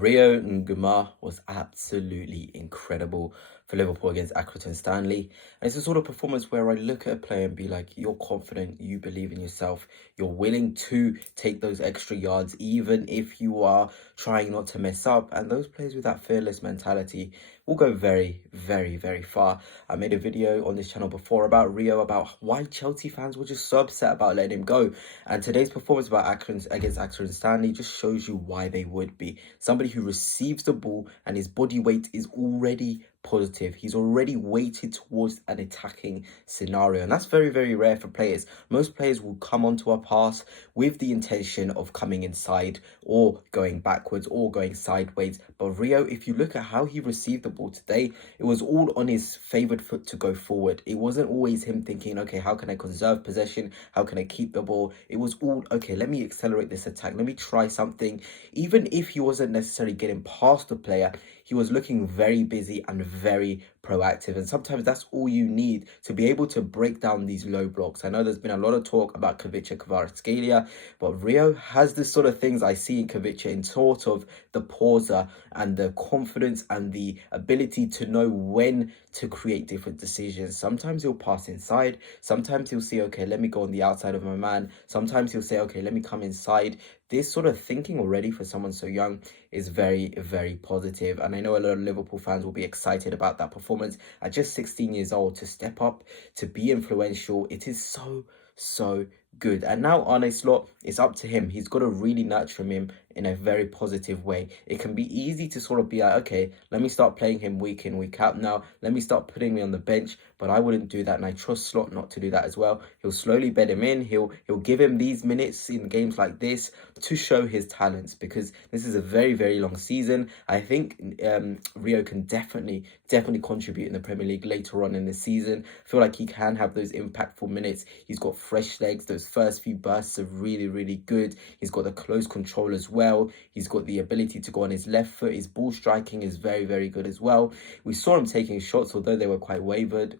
Rio Ngumoha was absolutely incredible for Liverpool against Accrington Stanley. And it's a sort of performance where I look at a player and be like, you're confident, you believe in yourself, you're willing to take those extra yards, even if you are trying not to mess up. And those players with that fearless mentality will go very, very, very far. I made a video on this channel before about Rio, about why Chelsea fans were just so upset about letting him go. And today's performance against Accrington Stanley just shows you why they would be. Somebody who receives the ball and his body weight is already positive. He's already weighted towards an attacking scenario. And that's very, very rare for players. Most players will come onto a pass with the intention of coming inside or going backwards or going sideways. But Rio, if you look at how he received the ball today, it was all on his favoured foot to go forward. It wasn't always him thinking, okay, how can I conserve possession? How can I keep the ball? It was all, okay, let me accelerate this attack. Let me try something. Even if he wasn't necessarily getting past the player, he was looking very busy and very proactive. And sometimes that's all you need to be able to break down these low blocks. I know there's been a lot of talk about Kvaratskhelia, but Rio has this sort of things I see in Kvaratskhelia, in sort of the pauser and the confidence and the ability to know when to create different decisions. Sometimes he'll pass inside. Sometimes he'll say, okay, let me go on the outside of my man. Sometimes he'll say, okay, let me come inside. This sort of thinking already for someone so young is very, very positive. And I know a lot of Liverpool fans will be excited about that performance at just 16 years old, to step up, to be influential. It is so good. And now Arne Slot, it's up to him. He's got to really nurture him in a very positive way. It can be easy to sort of be like, okay, let me start playing him week in, week out now. Let me start putting me on the bench. But I wouldn't do that, and I trust Slot not to do that as well. He'll slowly bed him in. He'll give him these minutes in games like this to show his talents, because this is a very, very long season. I think Rio can definitely contribute in the Premier League later on in the season. I feel like he can have those impactful minutes. He's got fresh legs. Those first few bursts are really, really good. He's got the close control as well. He's got the ability to go on his left foot. His ball striking is very, very good as well. We saw him taking shots, although they were quite wayward,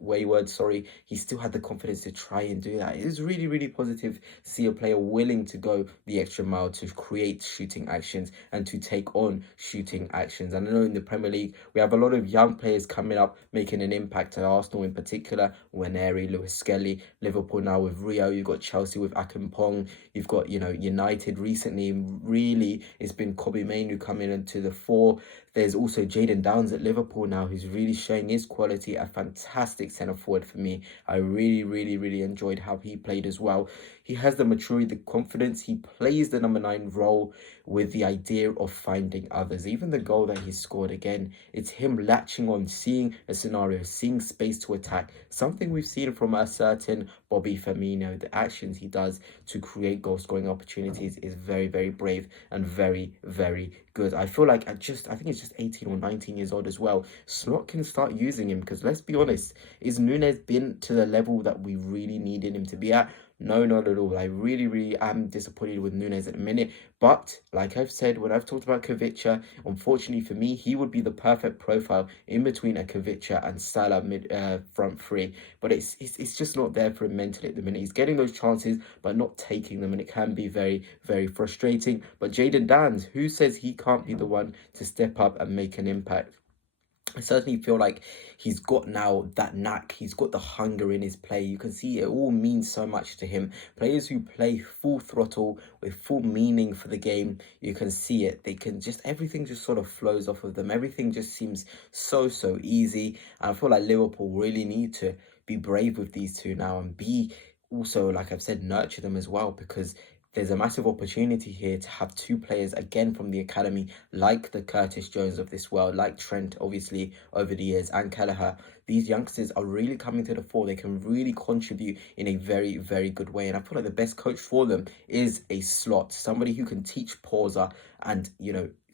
he still had the confidence to try and do that. It is really, really positive to see a player willing to go the extra mile to create shooting actions and to take on shooting actions. And I know in the Premier League, we have a lot of young players coming up, making an impact at Arsenal in particular. Nwaneri, Lewis Skelly, Liverpool now with Rio, you've got Chelsea with Akinpong, you've got, United recently, really, it's been Kobe Mainoo coming into the fore. There's also Jayden Downs at Liverpool now, who's really showing his quality. A fantastic centre forward for me. I really enjoyed how he played as well. He has the maturity, the confidence. He plays the number 9 role with the idea of finding others. Even the goal that he scored, again, it's him latching on, seeing a scenario, seeing space to attack. Something we've seen from a certain Bobby Firmino. The actions he does to create goal-scoring opportunities is very, very brave and very, very good. I feel like I think it's just 18 or 19 years old as well. Slot can start using him, because let's be honest, is Nunes been to the level that we really needed him to be at? No, not at all. I really am disappointed with Nunes at the minute. But like I've said, when I've talked about Kvaratskhelia, unfortunately for me, he would be the perfect profile in between a Kvaratskhelia and Salah front three. But it's just not there for him mentally at the minute. He's getting those chances, but not taking them, and it can be very, very frustrating. But Jayden Downs, who says he can't be the one to step up and make an impact? I certainly feel like he's got now that knack. He's got the hunger in his play. You can see it all means so much to him. Players who play full throttle with full meaning for the game, you can see it. They can just, everything just sort of flows off of them. Everything just seems so easy. And I feel like Liverpool really need to be brave with these two now, and be also, like I've said, nurture them as well, because there's a massive opportunity here to have two players again from the academy, like the Curtis Jones of this world, like Trent, obviously, over the years, and Kelleher. These youngsters are really coming to the fore. They can really contribute in a very, very good way. And I feel like the best coach for them is a Slot, somebody who can teach pauser and,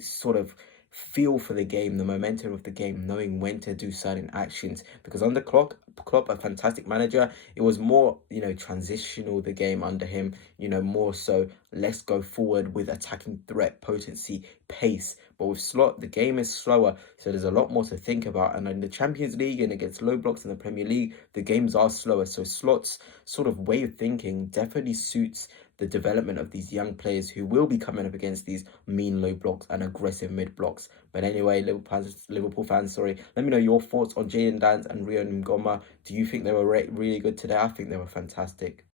sort of feel for the game, the momentum of the game, knowing when to do certain actions. Because under Klopp, a fantastic manager, it was more, transitional, the game under him, more so let's go forward with attacking threat, potency, pace. But with Slot, the game is slower, so there's a lot more to think about. And in the Champions League and against low blocks in the Premier League, the games are slower. So Slot's sort of way of thinking definitely suits the development of these young players who will be coming up against these mean low blocks and aggressive mid blocks. But anyway, Liverpool fans, sorry, let me know your thoughts on Jadon Danns and Rio Ngumoha. Do you think they were really good today? I think they were fantastic.